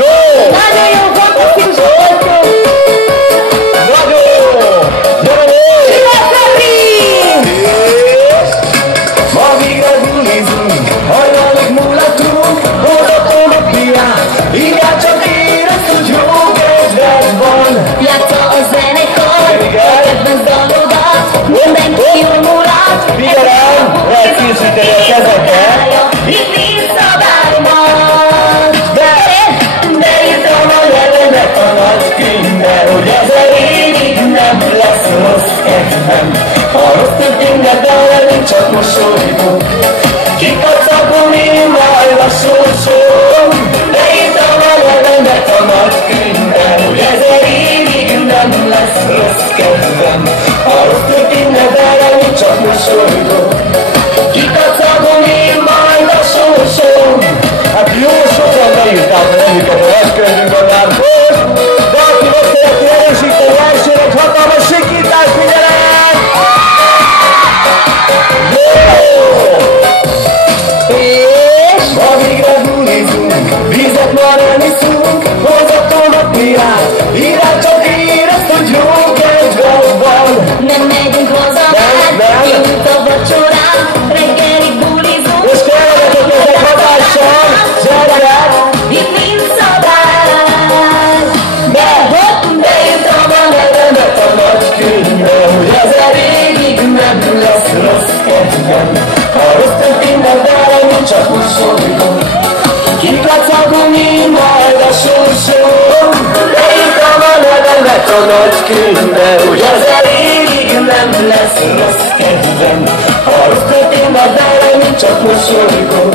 Jó! Nagyon jó, fantasztikus voltunk! Nagyon! Gyere még! Szilász Febri! És ma végre bulizunk, hajnalig mulatunk, hozzatom a piát, inkább csak érezd, hogy jó kedved van. Játsza a zenekar, a kedvenc dalodat, mindenki jól mulat, Figyelem, lehet készíteni a kezekkel. itt nincs szabályban. Beírtam a nevemet a nagy könyvbe, hogy ezer évig nem lesz rossz kedvem. Ha rossz történne velem, csak mosolygok. Kikacagom én majd a sorsom. Beírtam a nevemet a nagy könyvbe, hogy ezer évig nem lesz rossz kedvem. Ha rossz történne velem, csak mosolygok. Kikacagom én majd a sorsom. Hát jó sokan beírták a nevüket a nagykönyvünkben már most, de aki meg szereti erősíteni elsőre, egy hatalmas sikítás, figyelem! Jó! És ma végre bulizunk, vízet már nem iszunk, hozzatom a pirát, irány csak érezd, hogy jó kedved van. Nem megyünk haza már, jövünk a vacsorán, reggelig bulizunk. És kellemetek ezek hatással, zserelek! Itt nincs szabály. Beírtam a nevemet a nagy könyvbe, hogy ezer évig nem lesz rossz kedvem. Ha rossz történne velem, én csak mosolygok. Kikacagom én majd a sorsom. Beírtam a nevemet a nagy könyvbe, hogy ezer évig nem lesz rossz kedvem. Ha rossz történne velem, én csak mosolygok.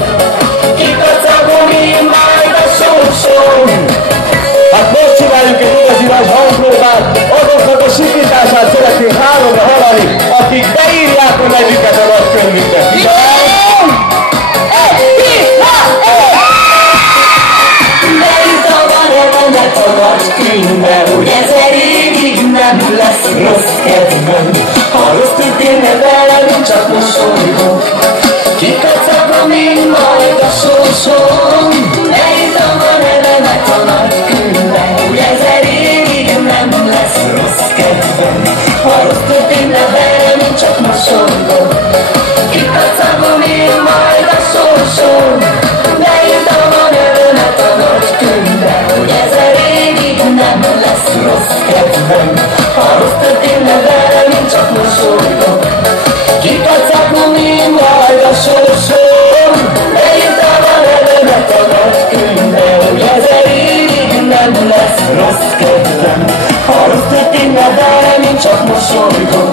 Kikacagom én majd a sorsom. Hát most csináljuk egy igazi nagy hangpróbát, azoknak a sikítását szeretnénk háromra hallani, akik beírják a nevüket a nagy könyvükbe. Beírtam a nevemet a nagy könyvbe, hogy ezer évig nem lesz rossz kedvem. Ha rossz történne velem, én csak mosolygok. Kikacagom én majd a sorsom. Beírtam a nevemet a nagy könyvbe, hogy ezer évig nem lesz rossz kedvem. Ha rossz történne velem, én csak mosolygok. Kikacagom én majd a sorsom. Beírtam a nevemet a nagy könyvbe, hogy ezer évig nem lesz rossz kedvem. Ha rossz történne velem, én csak mosolygok. Kikacagom én majd a sorsom. Beírtam a nevemet a nagy könyvbe, hogy ezer évig nem lesz rossz kedvem. Ha rossz történne velem, én csak mosolygok.